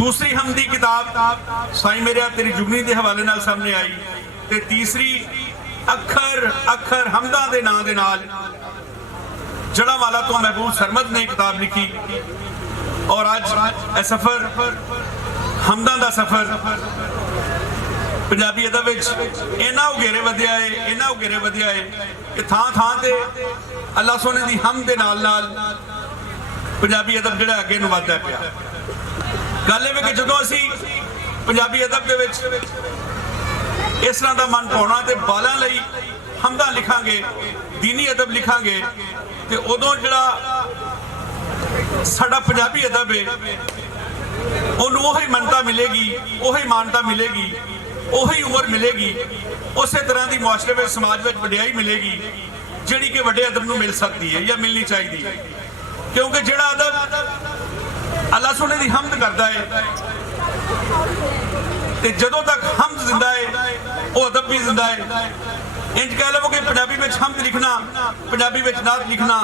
दूसरी हमदी किताब साईं मेरे तेरी जुगनी के हवाले नाल सामने आई ते तीसरी अखर अखर हमदा दे नां दे नाल जड़ावाला तो महबूब सरमद ने किताब लिखी। और अज सफर हमदा दा सफर पंजाबी अदब इन्ना उघेरे वधिया है, इन्ना उघेरे वधिया है कि थां थां ते अल्लाह सोने दी हम दे नाल नाल पंजाबी अदब जिहड़ा अगे नूं वधदा पिया। गल इह कि जदों असीं पंजाबी अदब दे विच इस तरह का मन पाउणा ते बालां लई हमदा लिखांगे, दीनी अदब लिखांगे ते उदों जिहड़ा साडा पंजाबी अदब है उन्होंने उही मनता मिलेगी, उही मानता मिलेगी, उही उम्र मिलेगी, उस तरह की मुआशरे में समाज में वडियाई मिलेगी जिहड़ी कि वड्डे अदब नूं मिल सकती है या मिलनी चाहिए। क्योंकि जिहड़ा अदब अल्लाह सोने की हमद करता है ते जदों तक हमद जिंदा है वो अदब भी जिंदा है। इंज कह लो कि पंजाबी में हमद लिखना, पंजाबी में नात लिखना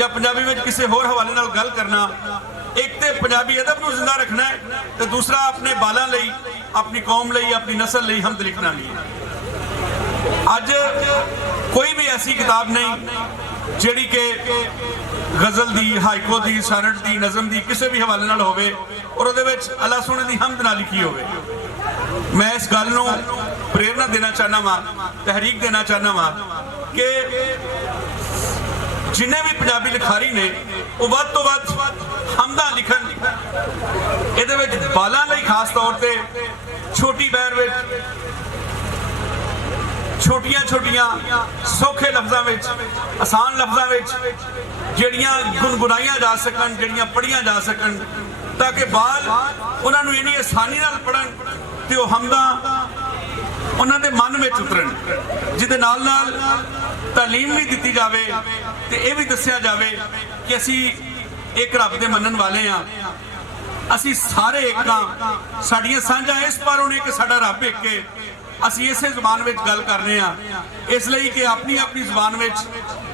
या पंजाबी में किसी होर हवाले नाल गल करना, एक तो पंजाबी अदब को जिंदा रखना है तो दूसरा अपने बालों लई, अपनी कौम लई, अपनी नस्ल लई हमद लिखना नहीं है। अज कोई भी ऐसी किताब नहीं जिहड़ी कि गज़ल दी, हाइको दी, सानट दी, नज़म दी किसी भी हवाले नाल होवे और उहदे विच अल्लाह सोने दी हमद ना लिखी होवे। मैं इस गल नूं प्रेरणा देना चाहना वा, तहरीक देना चाहना वा कि जिन्हें भी पंजाबी लिखारी ने वो वध तो वध हमदा लिखन। इहदे विच बालां लई खास तौर ते छोटी बैर विच छोटियां छोटियां सौखे लफ्ज़ां विच, आसान लफ्ज़ां विच जिहड़ियां गुनगुनाइयां जा सकन, जिहड़ियां पढ़ियां जा सकन ताकि बाल उन्हां नूं इन्नी आसानी नाल पढ़न ते वो हमदा उन्हां दे मन में उतरन, जिहदे नाल नाल तालीम भी दी जावे ते ये भी दस्सिया जावे कि असी एक रब दे मनन वाले हाँ, असी सारे एक हाँ, साडियां सांझां इस पारों ने कि साडा रब एक है, असी इसे जुबान में गल करने हाँ। इसलिए कि अपनी अपनी जुबान में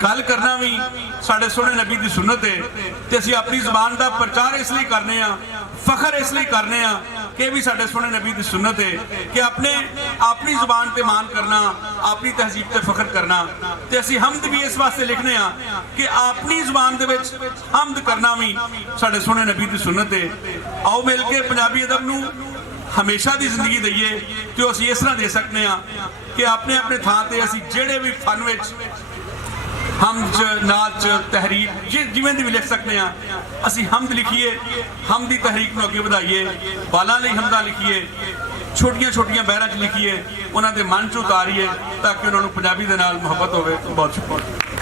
गल करना भी साडे सोहणे नबी की सुन्नत है ते असी अपनी जुबान का प्रचार इसलिए करने हाँ, फखर इसलिए करने हाँ कि भी साडे सोहणे नबी की सुन्नत है कि अपने अपनी जुबान ते मान करना, अपनी तहजीब ते फखर करना। ते असी हमद भी इस वास्ते लिखने हाँ कि अपनी जुबान दे विच हमद करना भी साडे सोहणे नबी की सुन्नत है। आओ मिल के पंजाबी अदब नूं हमेशा की जिंदगी दईए तो असी इस तरह दे सकते हैं कि अपने अपने थां ते असी जिहड़े भी फन विच हमद च, नात च, तहरीक जिवें दी भी लिख सकते हैं, असी हमद लिखिए, हमद दी तहरीक नूं अगे वधाइए, बालां लई हमदा लिखिए, छोटियां छोटियां बहरां च लिखिए, उन्हां दे मन च उतारिए ताकि उन्हां नूं पंजाबी दे नाल मुहब्बत होवे। बहुत शुक्रिया।